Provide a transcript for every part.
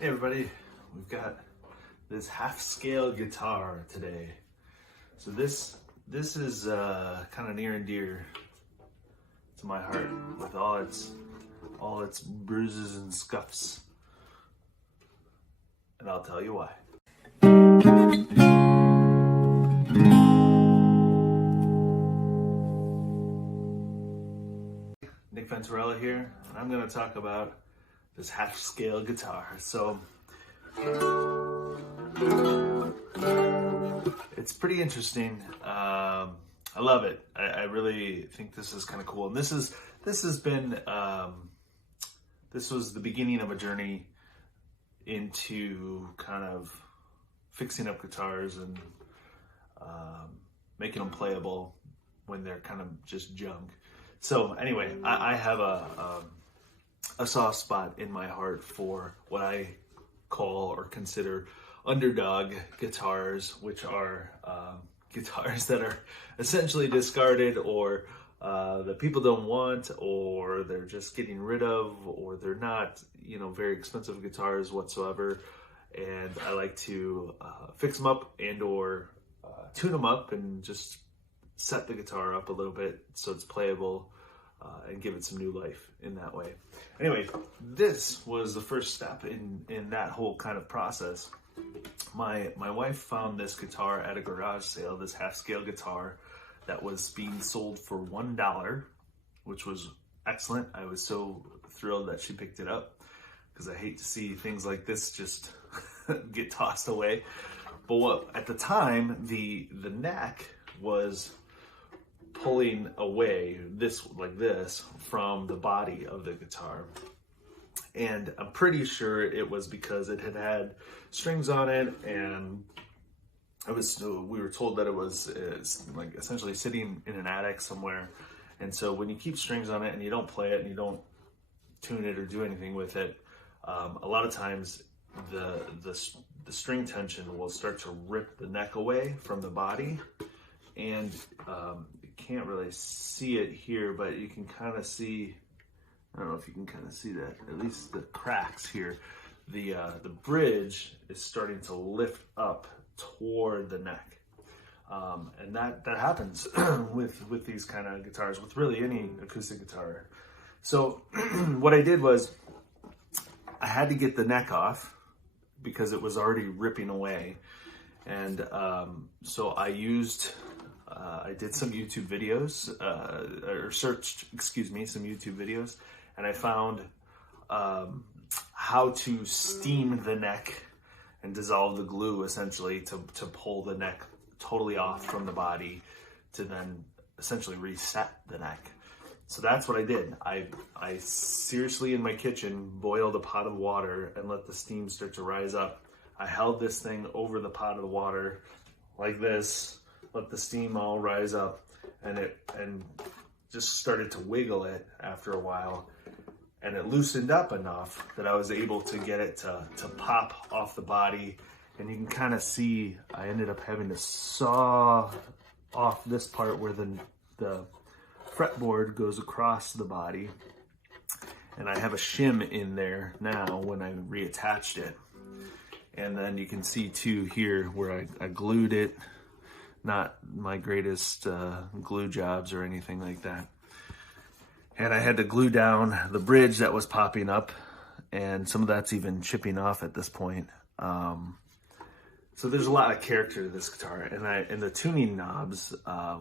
Hey everybody, we've got this half-scale guitar today. So this is kind of near and dear to my heart with all its bruises and scuffs. And I'll tell you why. Nick Venturella here, and I'm going to talk about this half-scale guitar. So it's pretty interesting. I love it. I really think this is kind of cool. And this was the beginning of a journey into kind of fixing up guitars and making them playable when they're kind of just junk. So anyway, I have a soft spot in my heart for what I call or consider underdog guitars, which are guitars that are essentially discarded, or that people don't want, or they're just getting rid of, or they're not, very expensive guitars whatsoever. And I like to fix them up and or tune them up and just set the guitar up a little bit so it's playable. And give it some new life in that way. Anyway, this was the first step in that whole kind of process. My wife found this guitar at a garage sale, this half-scale guitar that was being sold for $1, which was excellent. I was so thrilled that she picked it up because I hate to see things like this just get tossed away. But at the time, the neck was pulling away this from the body of the guitar, and I'm pretty sure it was because it had strings on it, and we were told that it's like essentially sitting in an attic somewhere. And so when you keep strings on it and you don't play it and you don't tune it or do anything with it, a lot of times the string tension will start to rip the neck away from the body. And can't really see it here, but you can kind of see, I don't know if you can kind of see that, at least the cracks here. The bridge is starting to lift up toward the neck. And that happens with these kind of guitars, with really any acoustic guitar. So what I did was I had to get the neck off because it was already ripping away. And so I did some YouTube videos, or searched, some YouTube videos, and I found how to steam the neck and dissolve the glue, essentially, to pull the neck totally off from the body to then essentially reset the neck. So that's what I did. I seriously, in my kitchen, boiled a pot of water and let the steam start to rise up. I held this thing over the pot of water like this, let the steam all rise up, and just started to wiggle it after a while, and it loosened up enough that I was able to get it to pop off the body. And you can kind of see I ended up having to saw off this part where the fretboard goes across the body, and I have a shim in there now when I reattached it. And then you can see too here where I glued it. Not my greatest glue jobs or anything like that. And I had to glue down the bridge that was popping up, and some of that's even chipping off at this point. So there's a lot of character to this guitar, and the tuning knobs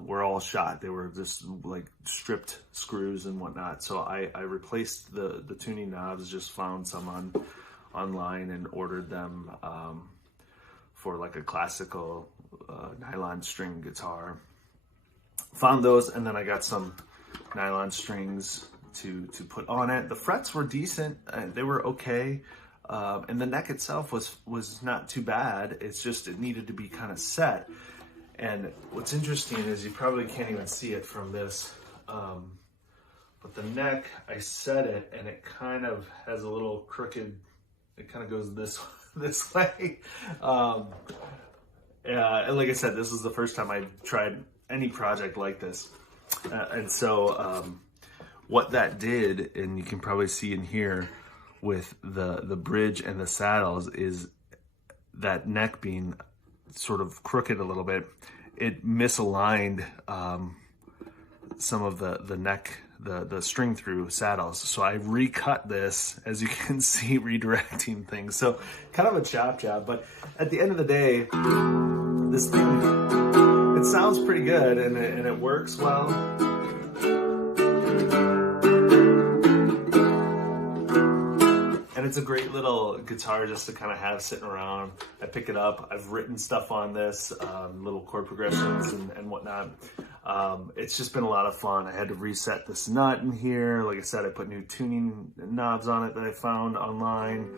were all shot. They were just like stripped screws and whatnot. So I replaced the tuning knobs, just found some online and ordered them for like a classical nylon string guitar. Found those, and then I got some nylon strings to put on it. The frets were decent, they were okay, and the neck itself was not too bad. It's just it needed to be kind of set. And what's interesting is you probably can't even see it from this, but the neck, I set it and it kind of has a little crooked, it kind of goes this way. And like I said, this is the first time I tried any project like this. And so what that did, and you can probably see in here, with the bridge and the saddles is that neck being sort of crooked a little bit. It misaligned some of the neck, the string through saddles. So I recut this, as you can see, redirecting things. So kind of a chop job, but at the end of the day, this thing, it sounds pretty good and it works well. And it's a great little guitar just to kind of have sitting around. I pick it up. I've written stuff on this, little chord progressions and whatnot. It's just been a lot of fun. I had to reset this nut in here. Like I said, I put new tuning knobs on it that I found online.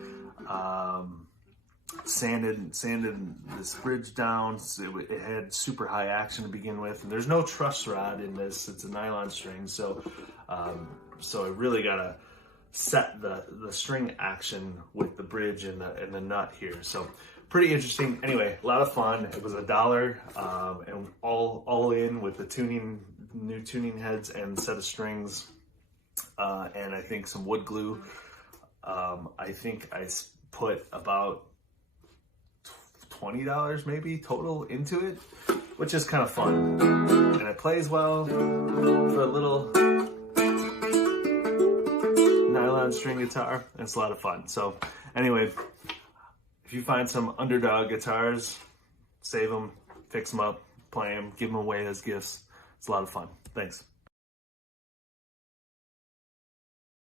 Sanded this bridge down. It had super high action to begin with. And there's no truss rod in this. It's a nylon string. So I really gotta set the string action with the bridge and the nut here. So pretty interesting. Anyway, a lot of fun. It was $1 and all in with the new tuning heads and set of strings, and I think some wood glue. I think I put about $20 maybe total into it, which is kind of fun, and it plays well for a little nylon string guitar. It's a lot of fun. So anyway, if you find some underdog guitars, save them, fix them up, play them, give them away as gifts. It's a lot of fun. Thanks.